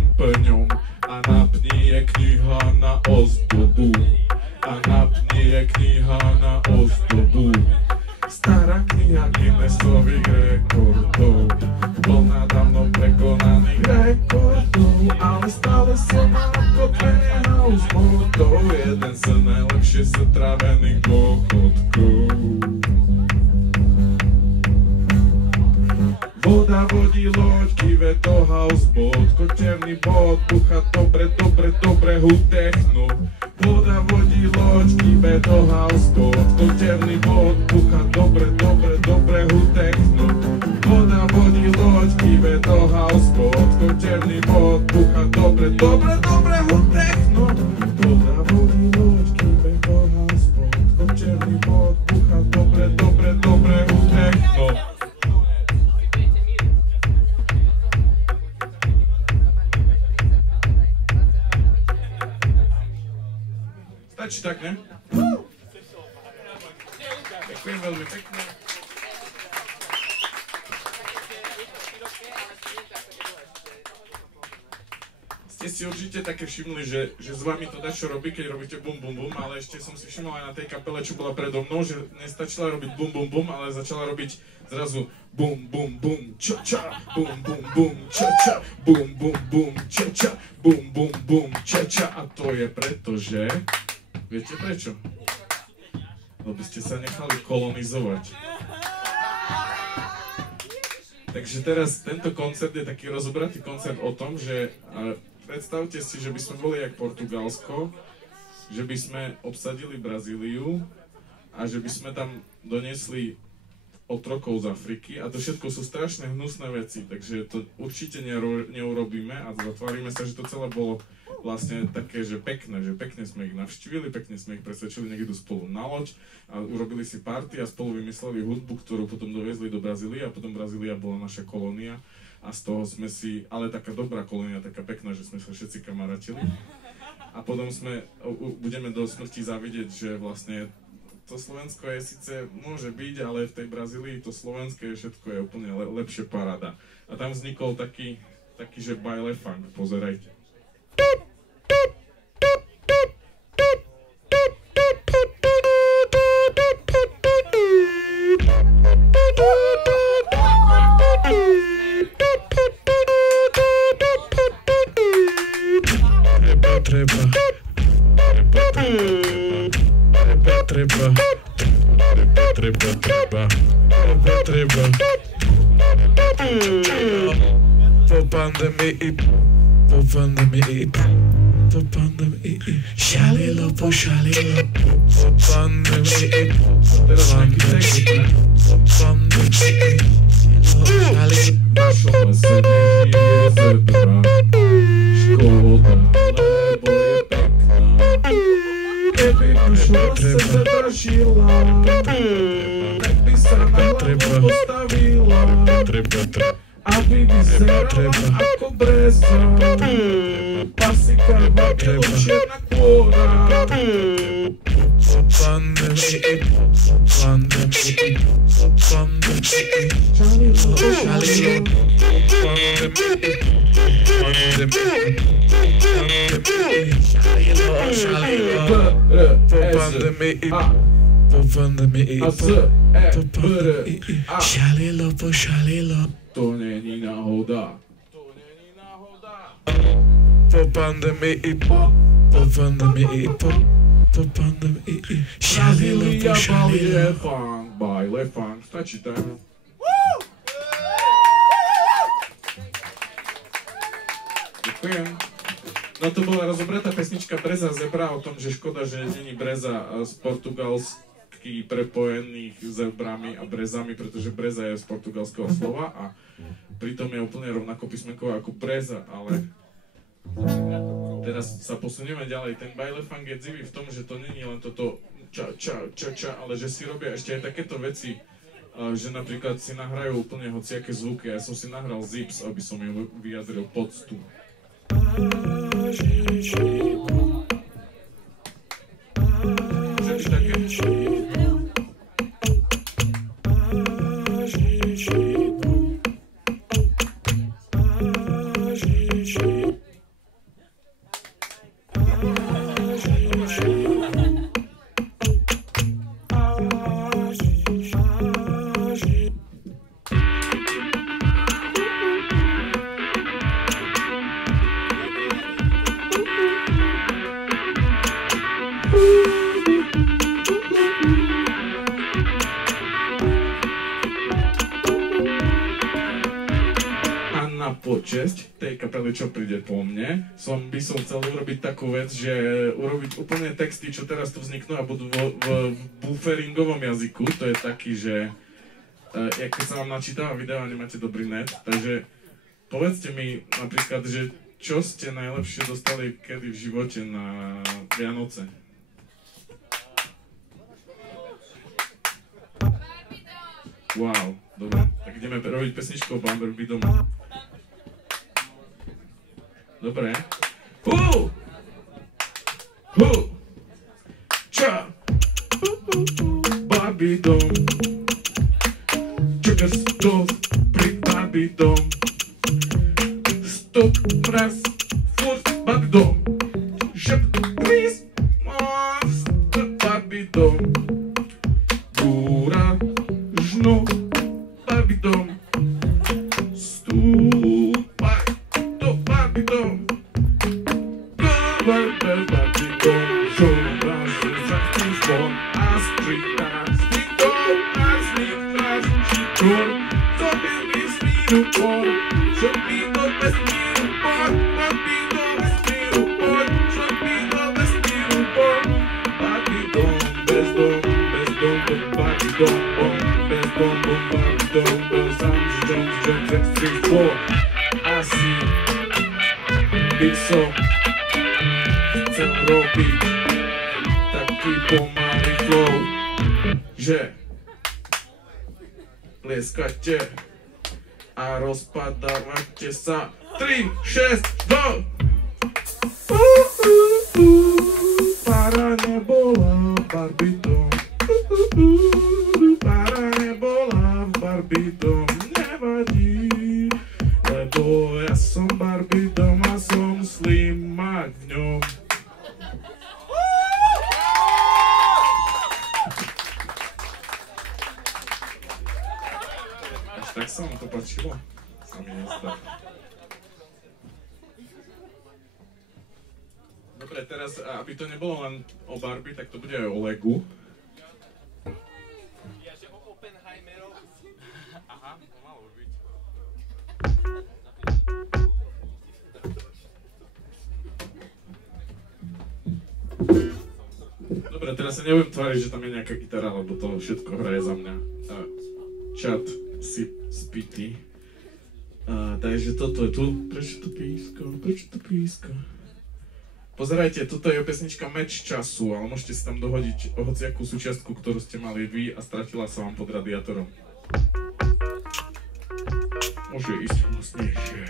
šampeňom a na pni je kniha na ozdobu. A na pni je kniha na ozdobu. Stará kniha Guinnessových rekordov, plná dávno prekonaných rekordov, ale stále som nakotvený houseboatov. Jeden z najlepšie strávených dôchodkov. Voda vodí loď, kive to houseboat, kočerný bod, bucha dobre, dobre, dobre, hu techno. Voda vodí loď, kive to houseboat, kočerný bod, bucha dobre, dobre, dobre, hu techno. Voda vodí loď, kive to houseboat, kočerný bod, bucha dobre, dobre, dobre, hu techno. Voda vodí loď, kive to houseboat, kočerný bod, bucha dobre, dobre, dobre, hu techno. Stačí tak, ne? Ďakujem veľmi pekne. Ste si určite také všimli, že s vami to dačo robí, keď robíte bum bum bum, ale ešte som si všimol aj na tej kapele, čo bola predo mnou, že nestačila robiť bum bum bum, ale začala robiť zrazu bum bum bum ča ča, bum bum bum ča ča, bum bum bum ča ča, bum bum bum ča ča. A to je preto, že... Viete prečo? Lebo ste sa nechali kolonizovať. Takže teraz tento koncert je taký rozobratý koncert o tom, že predstavte si, že by sme boli jak Portugalsko, že by sme obsadili Brazíliu a že by sme tam doniesli otrokov z Afriky a to všetko sú strašne hnusné veci, takže to určite neurobíme a zatvárime sa, že to celé bolo vlastne také, že pekné sme ich navštívili, pekne sme ich presvedčili, nech idú spolu na loď a urobili si party a spolu vymysleli hudbu, ktorú potom doviezli do Brazílie a potom Brazília bola naša kolónia a z toho sme si, ale taká dobrá kolónia, taká pekná, že sme sa všetci kamarátili a potom budeme do smrti závidieť, že vlastne to Slovensko je síce, môže byť, ale v tej Brazílii to slovenské všetko je úplne lepšie paráda. A tam vznikol taký že baile funk, pozerajte. Po pandemii, šalilo po pandemii, našlo se nežije zebra, škoda, lebo je pekná, keby našla se zadržila, tak by sa na hlavu postavila, aby vyzerala ako breza, pasika vadilo čierna kôra. To není náhoda. Po pandemii, šalilo, baile funk, stačí tak. Ďakujem. No to bola rozobratá pesnička Breza Zebra o tom, že škoda, že není Breza z portugalsky prepojených zebrami a brezami, pretože Breza je z portugalského slova a pritom je úplne rovnako písmenková ako Breza, ale teraz sa posunieme ďalej. Ten baile funk je dzivý v tom, že to není len toto ča, ale že si robia ešte aj takéto veci, že napríklad si nahrajú úplne hociaké zvuky. Ja som si nahral Zips, aby som im vyjadril poctu. Chceš také? česť tej kapely, čo príde po mne, by som chcel urobiť takú vec, že urobiť úplne texty, čo teraz tu vzniknú a budú v bufferingovom jazyku. To je taký, že keď sa vám načítava video a nemáte dobrý net, takže povedzte mi napríklad, že čo ste najlepšie dostali kedy v živote na Vianoce? Wow, dobre, tak ideme robiť pesničku o Barbie domu. Dobre. Ča! Barbie dom. Čakaj stov pri Barbie dom. Stop, raz, furt Barbie dom. Šep, please, Barbie dom. Gura, žno, Barbie dom. Stúpaj do Barbie dom. Barbie dom, žobraz, zakým zvon a strýta. Snídom a snídaš šikor, sobie mi smíru por. Šopí do vesmíru por, Barbie do vesmíru por. Šopí do vesmíru por. Barbie dom, bez dom, do Barbie dom, bez dom, Barbie dom, bez jump, sex, 3, 4. Asi by som chcel robiť taký pomalý flow, že plieskate a rozpadávate sa. 3, 6, 2. Para nebola Barbie dom. Para nebola Barbie dom. Nevadí, lebo ja som Barbie dom a som slimák v ňom. Až tak sa vám to páčilo? Sa mi nezdá. Dobre, teraz, aby to nebolo len o Barbie, tak to bude aj o Legu. Ja, že o Oppenheimerov. Aha, to malo byť. Dobre, teraz sa nebudem tváriť, že tam je nejaká gitara, lebo to všetko hraje za mňa. Chat spity. Takže toto je tu. Prečo to píska? Prečo to píska? Pozerajte, toto je pesnička Meč času, ale môžete si tam dohodiť hociakú súčiastku, ktorú ste mali vy a stratila sa vám pod radiátorom. Môže ísť hlasnejšie.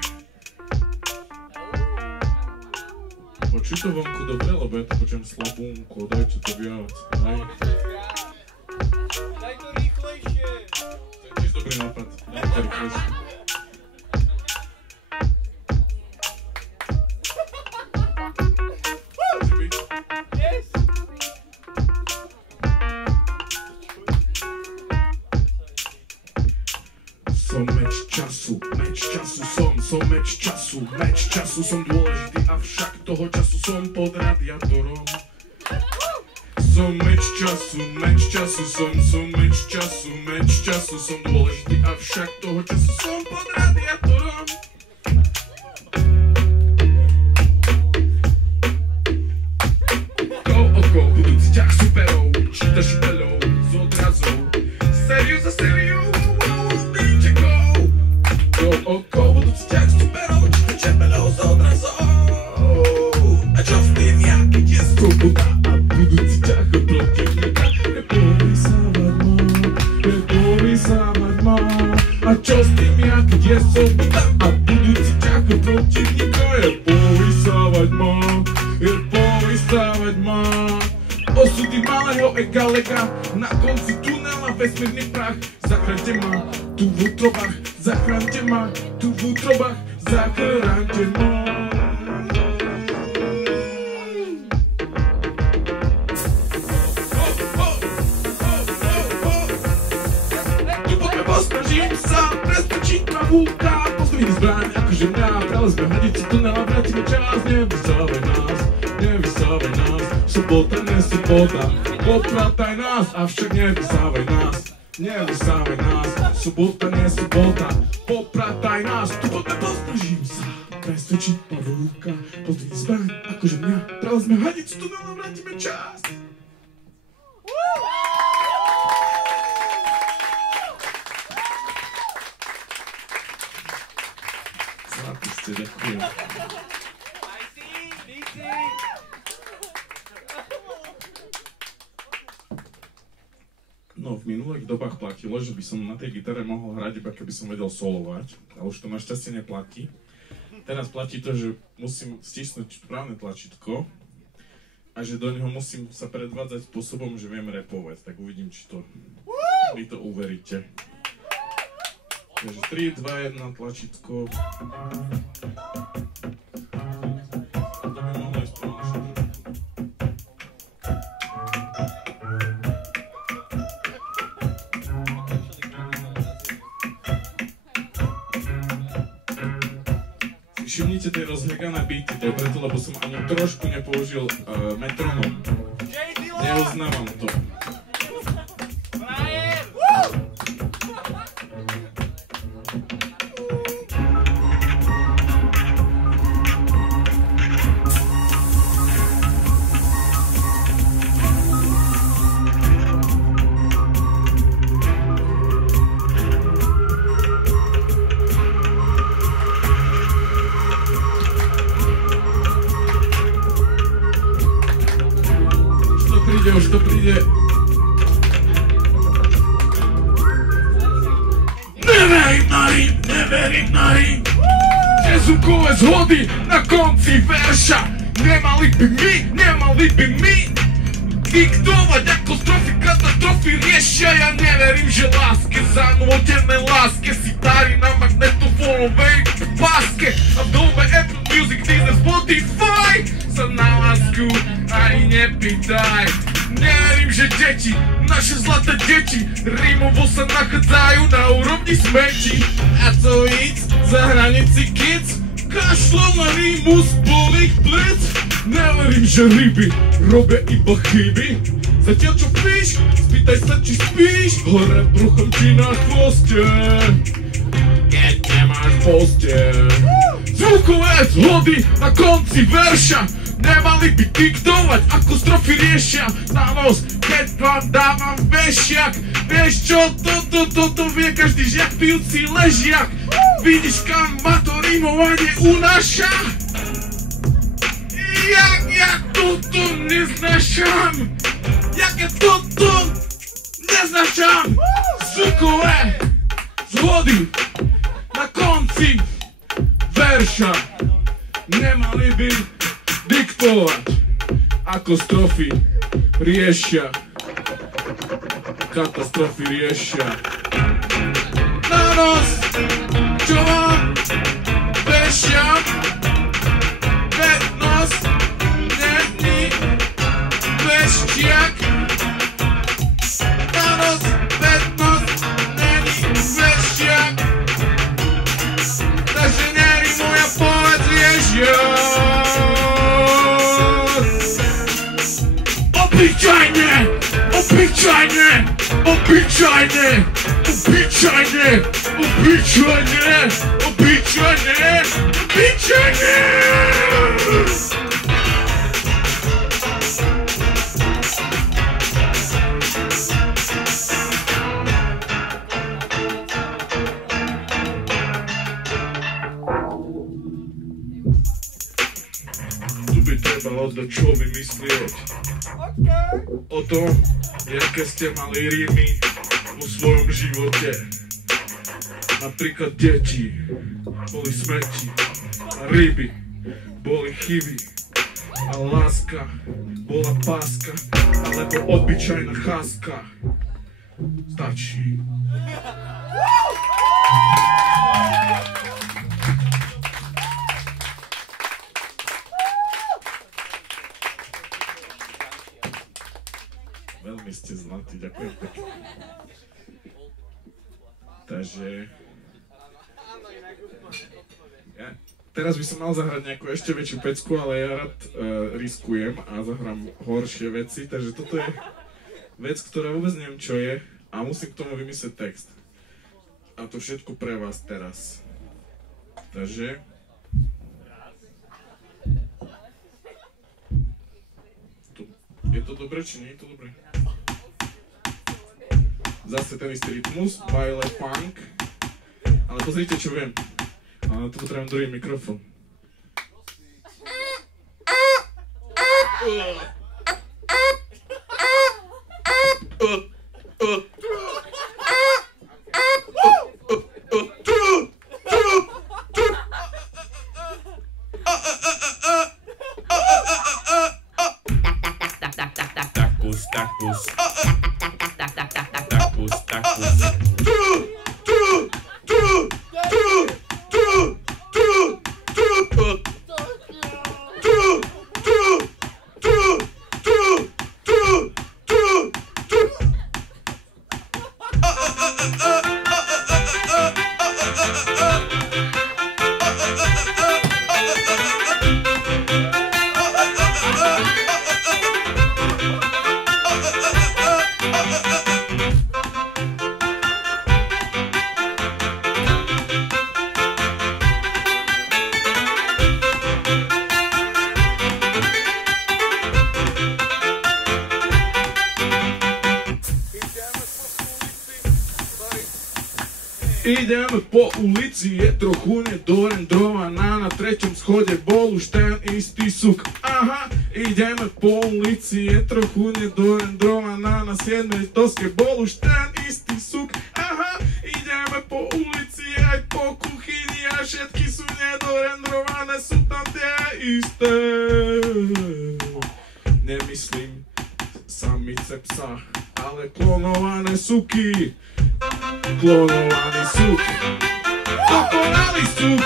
Počuj to vonku dobre, lebo ja to počujem slabúnko, dajte to viac. Daj to rýchlejšie. To je tiež dobrý nápad, daj to rýchlejšie. Som meč času, som dôležitý, avšak toho času som pod radiátorom. Som meč času, som meč času, som dôležitý, avšak toho času som pod radiátorom. Oko, budúci ťah superov, čítaš šipelov z odrazov, sériu za sériou. Oko, budúci ťah superov, čítaš šipelov z odrazov. A čo s tým ja, keď je sloboda a budúci ťah protivníka je povysávať má. A čo s tým ja, keď je sloboda a budúci ťah protivníka je povysávať má. Osudy malého egaleka, na konci tunela vesmírny prach. Zachraňte ma tu v útrobách, zachraňte ma tu v útrobách, zachraňte ma. Tu poďme posnažím sa presvedčiť ma húka, pozdvihnú zbraň akože mňa, prelezme hranici tunela, vrátime čas, nevysávaj nás. Nevysávaj nás, sobota, ne sobota, poprataj nás, avšak nevysávaj nás. Nerusávaj nás, sobota, nie sobota, poprataj nás, tu poďme pozdržím sa. Presvedčiť pavúka, pozdviť zbraň, akože mňa, práve sme hanicu, tu nám vrátime čas. Zlatý ste, ďakujem. No, v minulých dobách platilo, že by som na tej gitare mohol hrať iba keby som vedel solovať, ale už to našťastie neplatí. Teraz platí to, že musím stisnúť správne tlačítko a že do neho musím sa predvádzať spôsobom, že viem rapovať, tak uvidím, či to vy to uveríte. Takže 3, 2, 1, tlačítko. To by mohlo ísť pomalšie. Všimnite tej rozhľagané beaty, to je preto, lebo som ani trošku nepoužil metronom. Neuznávam to. Už to príde. Neverím na rým. Nezvukové zhody na konci verša. Nemali by my diktovať ako strofy, katastrofy riešia. Ja neverím, že láske, zanútené láske si darí na magnetofónovej páske. A v dobe Apple Music, Deezer, Spotify sa na lásku ani nepýtaj. Neverím, že deti, naše zlaté deti, rímovo sa nachádzajú na úrovni smeti. A to víc, za hranici kids, kašľom na rímu z plných plic. Neverím, že ryby robia iba chyby. Zatiaľ čo píš, spýtaj sa, či spíš, hore bruchom či na chvoste, keď nemáš posteľ. Zvukové zhody na konci verša nemali by diktovať, ako strofy riešia na nos, keď vám dávam vešiak. Vieš čo, toto vie každý žiak pijúci ležiak. Vidíš, kam ma to rimovanie unáša? Ja toto neznášam. Ja toto neznášam. Zvukové zhody na konci verša nemali by diktovať, ako strofy riešia, katastrofy riešia. Na nos, čo vám vešiam, veď nos není veštiak. Na nos, veď nos není veštiak. Takže nerimuj a povedz riešia. Obyčajne. Tu by trebalo dať, čo vymyslieť. O tom, jaké ste mali rímy vo svojom živote. Napríklad deti boli smeti a ryby boli chyby a láska bola páska alebo obyčajná cháska. Stačí. Veľmi ste zlatí, ďakujem pekne. Takže teraz by som mal zahrať nejakú ešte väčšiu pecku, ale ja rád riskujem a zahrám horšie veci, takže toto je vec, ktorá vôbec neviem čo je, A musím k tomu vymyslieť text. A to všetko pre vás teraz. Takže... Je to dobré, či nie je to dobré? Zase ten istý rytmus, baile, funk. Ale pozrite, čo viem. Ale na to potrebujem druhý mikrofón. Ideme po ulici, je trochu nedorendrovaná, na treťom schode bol už ten istý suk. Aha, ideme po ulici, je trochu nedorendrovaná, na 7. doske bol už ten istý suk. Aha, ideme po ulici, aj po kuchyni a všetky sú nedorendrované, sú tam tie isté. Nemyslím samice psa, ale klonované suky. Klonovaný suk, dokonalý suk,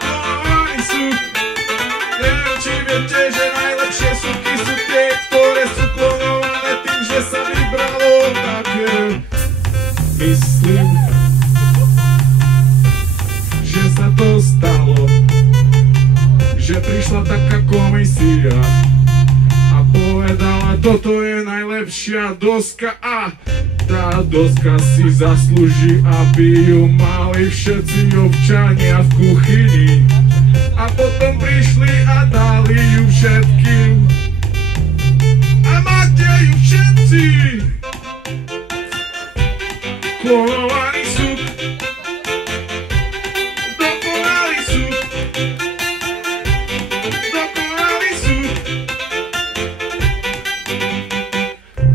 klonovaný suk. Neviem, či viete, že najlepšie suky sú tie, ktoré sú klonované tým, že sa vybralo také. Myslím, že sa to stalo, že prišla taká komisia a povedala, toto je najlepšia doska a tá doska si zaslúži, aby ju mali všetci občania v kuchyni. A potom prišli a dali ju všetkým. A máte ju všetci. Klonovaný suk, dokonalý suk, dokonalý suk.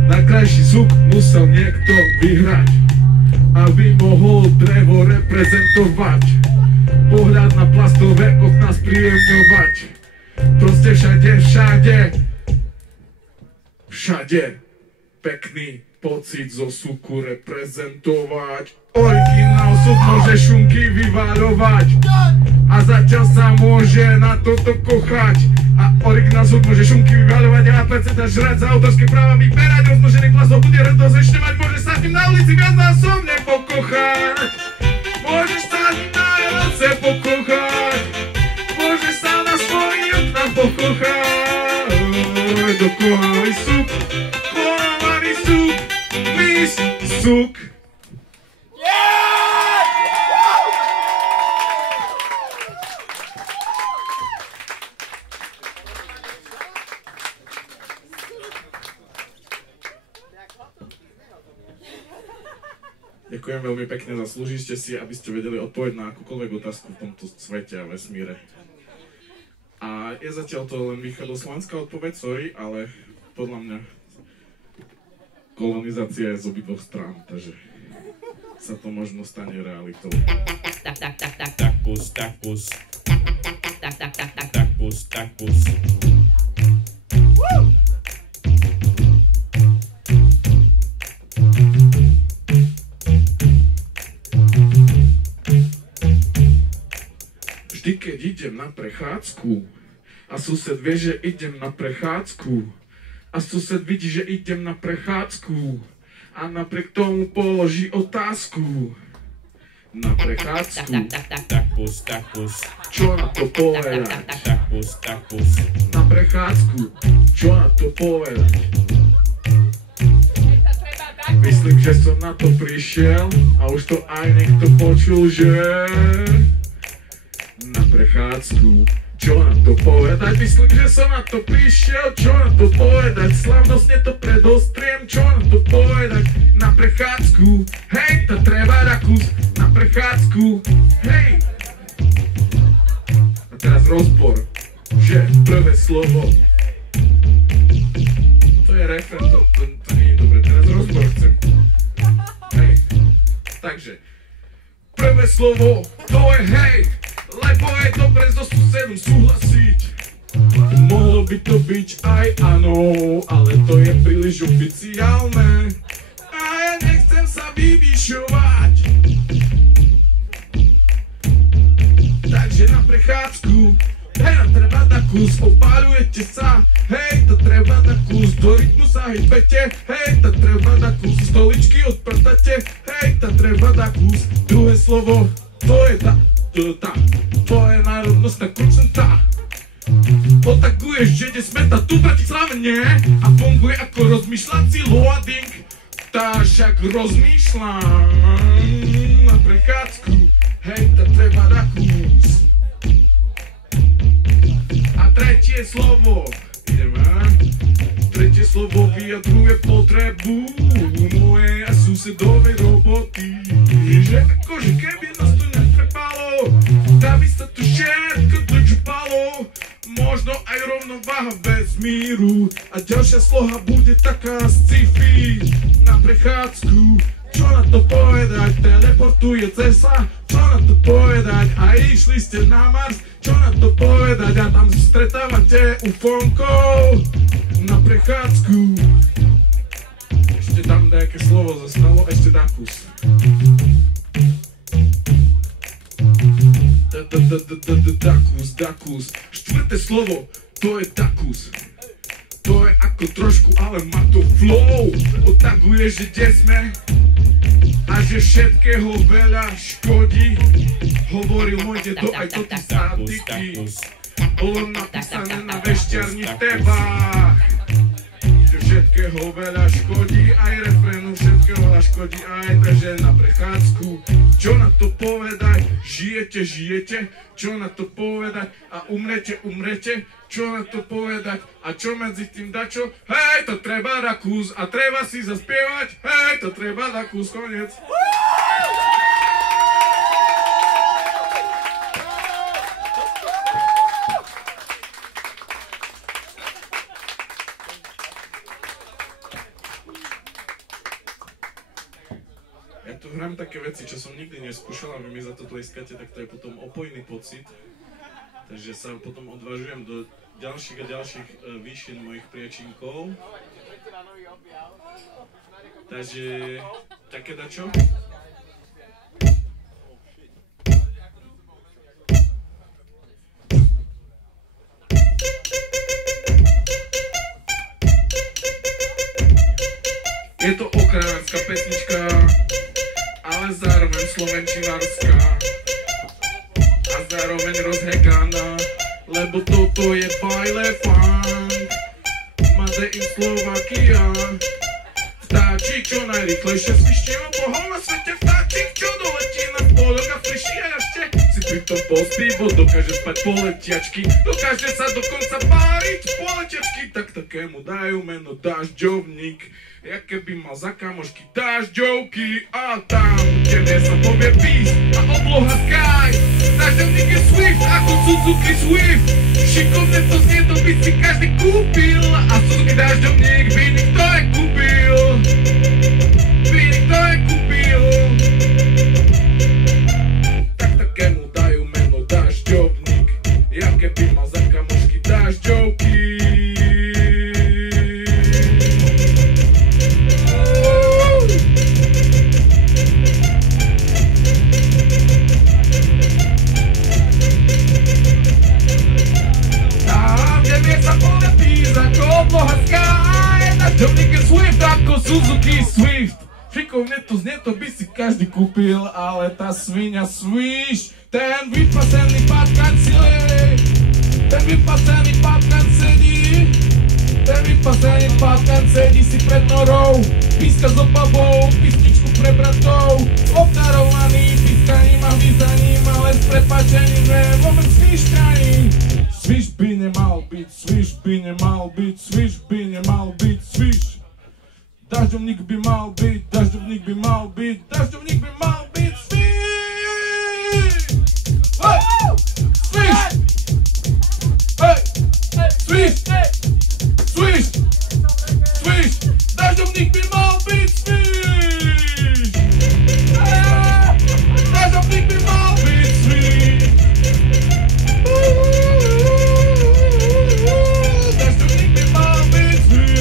Najkrajší suk musel niekto vyhrať, aby mohol drevo reprezentovať. Pohľad na plastové okná spríjemňovať. Proste všade, všade, všade pekný pocit zo suku reprezentovať. Originál suk môže šunky vyvaľovať a zatiaľ sa môže na toto kochať. A originál suk môže šunky vyvaľovať a placenta žrať, za autorské práva vyberať, rozmnožený plastov bude rozešťovať, môže sa s ním na ulici viacnásobne pokochať. Môžeš sa s ním na relace pokochať, môžeš sa na svojich oknách pokochať. Dokonalý suk, klonovaný suk, Miss Suk. Ďakujem veľmi pekne, zaslúžite si, aby ste vedeli odpovedať na akúkoľvek otázku v tomto svete a vesmíre. A je zatiaľ to len východoslovenská odpoveď, sorry, ale podľa mňa kolonizácia je z obidvoch strán, takže sa to možno stane realitou. Takus, takus. Takus, takus. Vždy, keď idem na prechádzku a sused vie, že idem na prechádzku a sused vidí, že idem na prechádzku a napriek tomu položí otázku. Na prechádzku, takus, takus. Čo na to povedať? Takus, takus. Na prechádzku, čo na to povedať? Myslím, že som na to prišiel a už to aj niekto počul, že na prechádzku. Čo na to povedať? Myslím, že som na to prišiel. Čo na to povedať? Slavnostne to predostriem. Čo na to povedať? Na prechádzku. Hej, to treba dať kus. Na prechádzku. Hej. A teraz rozbor. Že prvé slovo. To je refrén, to nie je dobre. Teraz rozbor chcem. Hej. Takže. Prvé slovo, to je hej. Lebo je dobre so susedom súhlasiť. Mohlo by to byť aj áno, ale to je príliš oficiálne. A ja nechcem sa vyvyšovať. Takže na prechádzku. Hej, to treba na kus, opáľujete sa. Hej, to treba na kus, do rytmu sa hýbete. Hej, to treba na kus, stoličky odprtate. Hej, to treba na kus. Druhé slovo, to je to je národnostná kručnota. Otaguješ, že ide smeta tu v Bratislave, nie? A funguje ako rozmýšľací loading. Tá však rozmýšľam na prechádzku. Hej, to treba na kus. A tretie slovo, ideme. Tretie slovo vyjadruje potrebu mojej a susedovej roboty. Že akože keby nás to netrepalo, tá by sa tu všetko dočupalo. Možno aj rovnováha vesmíru. A ďalšia sloha bude taká sci-fi. Na prechádzku. Čo na to povedať? Teleportujete sa. Čo na to povedať? A išli ste na Mars. Čo na to povedať? A tam stretávate ufonkov. Na prechádzku. Ešte tam nejaké slovo zostalo. Ešte dakus. Dakus. Štvrté slovo, to je dakus. To je ako trošku, ale má to flow. Otaguje, že kde sme a že všetkého veľa škodí. Hovoril môj dedo aj to ty statiky. Bolo napísané na vešťarni v Tebách. Že všetkého veľa škodí, aj refrénu všetkého veľa škodí, aj takže na prechádzku. Čo na to povedať? Žijete? Čo na to povedať? A umrete? Čo na to povedať? A čo medzi tým dačo? Hej, to treba dať kus a treba si zaspievať. Hej, to treba dať kus, koniec. Ja tu hrám také veci, čo som nikdy neskúšal a vy mi za to tleskate, tak to je potom opojný pocit. Takže sa potom odvážujem do ďalších a ďalších výšin mojich priečinkov. Takže také dačo? Je to okrajovská pesnička, ale zároveň slovenčinárska a zároveň rozhekaná, lebo toto je baile funk. Made in Slovakia. Vtáčik, čo najrýchlejšie svištie obohol na svete. Vtáčik, čo doletí na polok a friší a ešte si pritom pospí, bo dokáže spať poletiačky. Dokáže sa dokonca páriť poletiačky, tak takému dajú meno Dažďovník. Ja keby mal za kamošky dažďovky a tam, kde sa povie peace a obloha sky. Dažďovník je Swift ako Suzuki Swift. Šikovne to znie, to by si každý kúpil. A Suzuki dažďovník by nikto aj kúpil. By nikto aj kúpil. Tak takému dajú meno Dažďovník. Ja keby mal za kamošky dažďovky. Dažďovník je Swift ako Suzuki Swift. Šikovne to znie, to by si každý kúpil, ale tá svinia Swish, ten vypasený patkan si lej. Ten vypasený patkan sedí. Ten vypasený patkan sedí si pred norou. Píska so babou, písničku pre bratov. Obdarovaný pískaním a vyzaním, ale s prepáčením, že vôbec svišťaní. Sviš by nemal byť, sviš by nemal byť, sviš by nemal byť, sviš. Dažďovník by mal byť, dažďovník by mal byť, dažďovník by mal byť, sviš! Hej! Sviš! Hej! Sviš! Sviš! Sviš! Dažďovník by mal byť, sviš! Dažďovník by mal byť, sviš! Dažďovník by mal byť, sviš!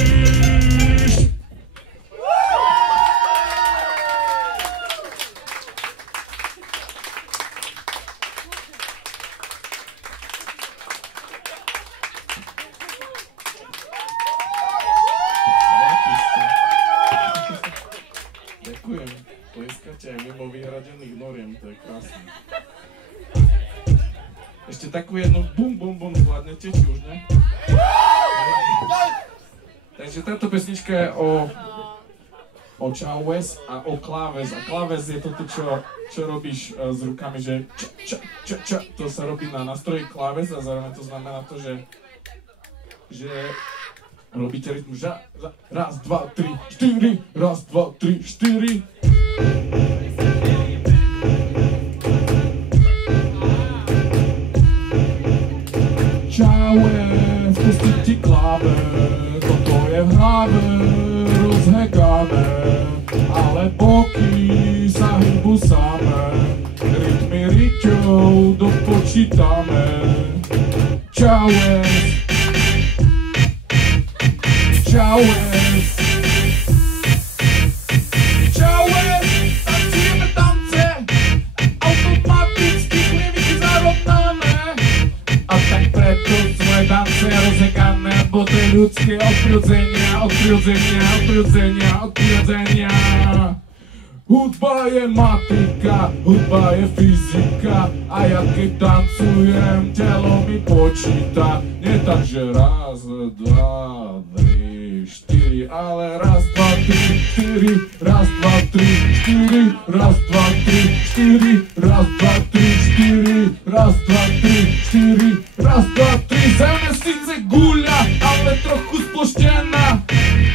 Ďakujem. Tleskate aj mimo vyhradených noriem, to je krásne. Ešte takú jednu bum bum bum zvládnete, či už ne? Takže táto pesnička je o čauves a o kláves. A kláves je toto, čo robíš s rukami, že ča. To sa robí na nástroji kláves a zároveň to znamená to, že robíte rytmus raz, dva, tri, štyri, raz, dva, tri, štyri. Čauves, pustiť ti kláve, toto je v hlave rozhegané, ale boky sa hýbu samé, rytmy ryťou dopočítame. Čauves, čauves, čauves, tancujeme tance, automaticky kliviky zarovnané. A tak preto svoje tance rozhekané, bo to je ľudské od prirodzenia. Hudba je matika, hudba je fyzika, a ja keď tancujem, telo mi počíta. Nie tak, že raz, dva, tri, štyri, ale raz, dva, tri, štyri, raz, dva, tri, štyri, raz, dva, tri, štyri, raz, dva, tri, štyri, raz, dva, tri, štyri, raz, dva, tri. Zem je síce guľa, ale trochu sploštená,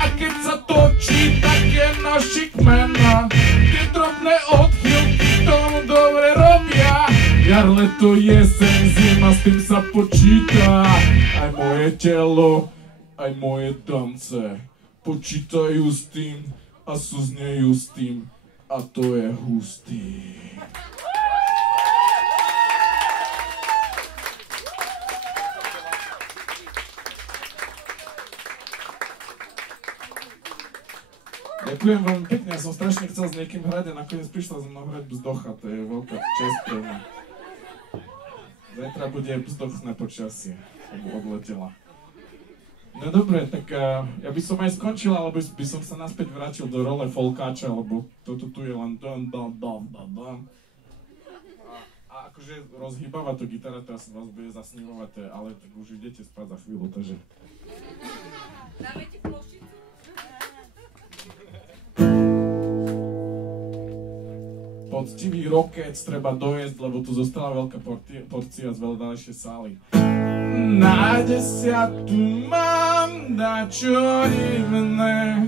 a keď sa točí, tak je našikmená. Tie drobné odchýlky tomu dobre robia. Jar, leto, jeseň, zima, s tým sa počíta. Aj moje telo, aj moje tance počítajú s tým a súznejú s tým, a to je hustý. Ďakujem veľmi pekne, ja som strašne chcel s niekým hrať a nakoniec prišla so mnou hrať Bzdocha, to je veľká česť pre mňa. Zajtra bude bzdochné počasie, lebo odletela. No dobre, tak ja by som aj skončil, alebo by som sa naspäť vrátil do role folkáča, lebo toto tu je len a akože rozhýbava to gitara, teraz vás bude zasnívovať, ale tak už idete spať za chvíľu, takže... Dáme ti plošicu? Poctivý rockec treba dojesť, lebo tu zostala veľká porcia z veľa ďalšie sály. Na 10 mám dačo divné,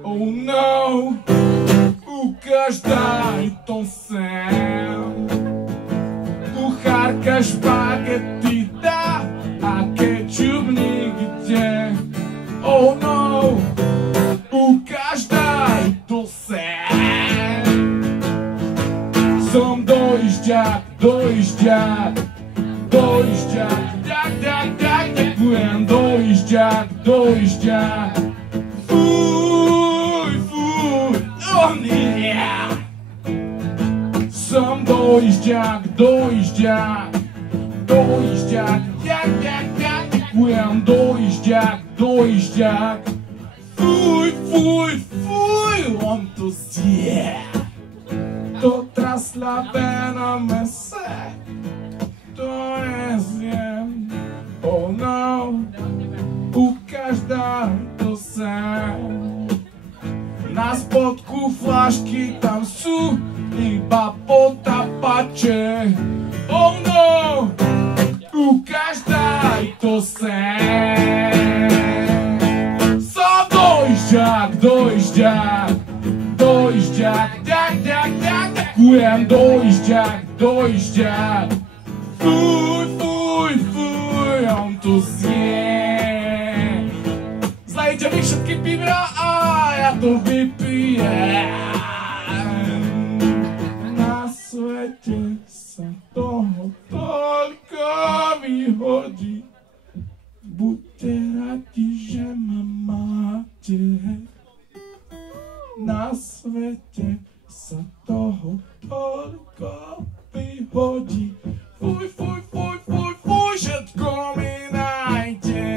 oh no, ukáž, daj to sem. Kuchárka špagety dá a kečup nikde, oh no, ukáž, daj to sem. Som dojížďak, ďakujem, dojížďak, fuj, oh nie. Som dojížďak, ďakujem, dojížďak, fuj, on to zje. To traslavé na mese, to nezjem, oh no, ukáž, daj to sem. Na spodku flašky tam sú iba potapače. Oh no, ukáž daj to sem. Som dojžďak, dojžďak, dojžďak, ďak, ďak, ďak, ďakujem, dojžďak, dojžďak. Fuj, fuj, fuj, on tu zje. Zlejte mi všetky pivra a ja to vypijem. Na svete sa toho toľko vyhodí. Buďte radi, že ma máte. Na svete sa toho toľko vyhodí. Fuj, fuj, fuj, fuj, fuj, všetko mi najde.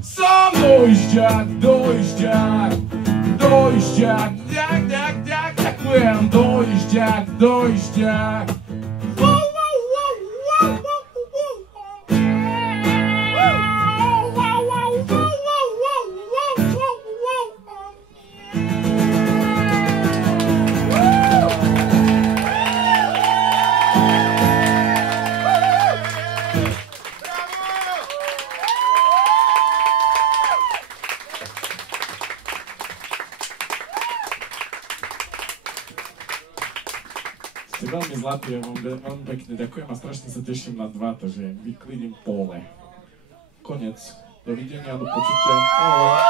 Som dojžďak, dojžďak, dojžďak, ďak, ďak, ďak, ďakujem, dojžďak, dojžďak. Ste veľmi zlatí, ja vám veľmi pekne ďakujem a strašne sa teším na 2, takže vyklidím pole. Konec. Dovidenia, do počutia. Ahoj.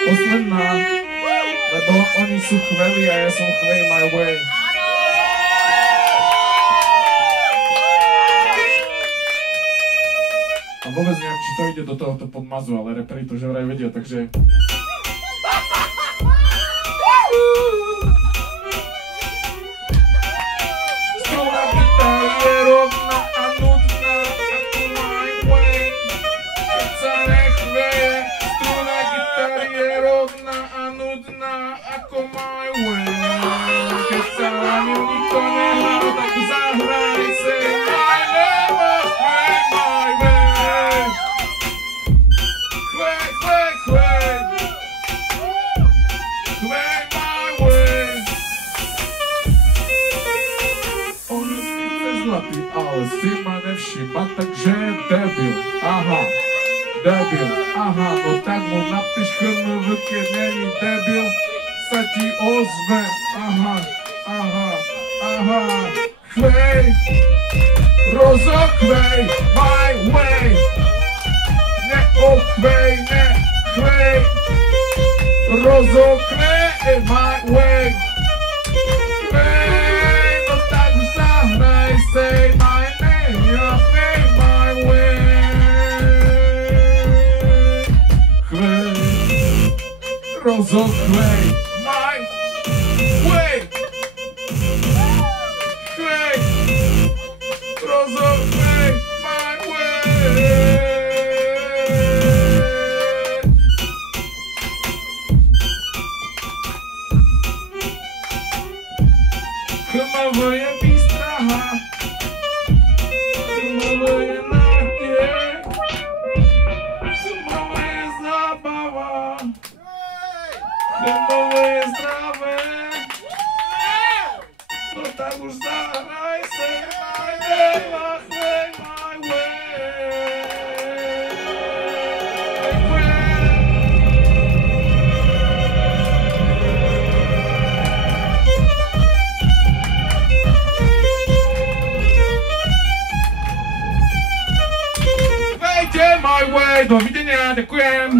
Posledná, lebo oni sú chveli a ja som chvej my way. A vôbec neviem, či to ide do tohoto podmazu, ale reperi to že vraj vedia, takže... Struna gitary je rovná a nudná ako my way. Keď sa nechveje, struna gitary je rovná a nudná ako my way. Keď sa na ňu nikto nehrá, tak zahraj si my never play my way. Chvej, chvej, chvej. Chvej my way. Oni síce zlatí, ale si ma nevšíma, takže je debil. Aha. Debil, aha, no tak mu napíš HNV, keď není debil, sa ti ozve, aha, aha, aha. Chvej, rozochvej, my way. Neochvej, nechvej, rozochvej, my way. Chvej, no tak už zahraj, say my name, ja chvej, my way. Rozochvej, my way. Chvej, rozochvej, my way. HMV je výstraha, HMV je nádej, HMV je zábava. HMV je zdravé, no tak už zahraj se my way, chvej my way. Chvejte my way, dovidenia, ďakujem.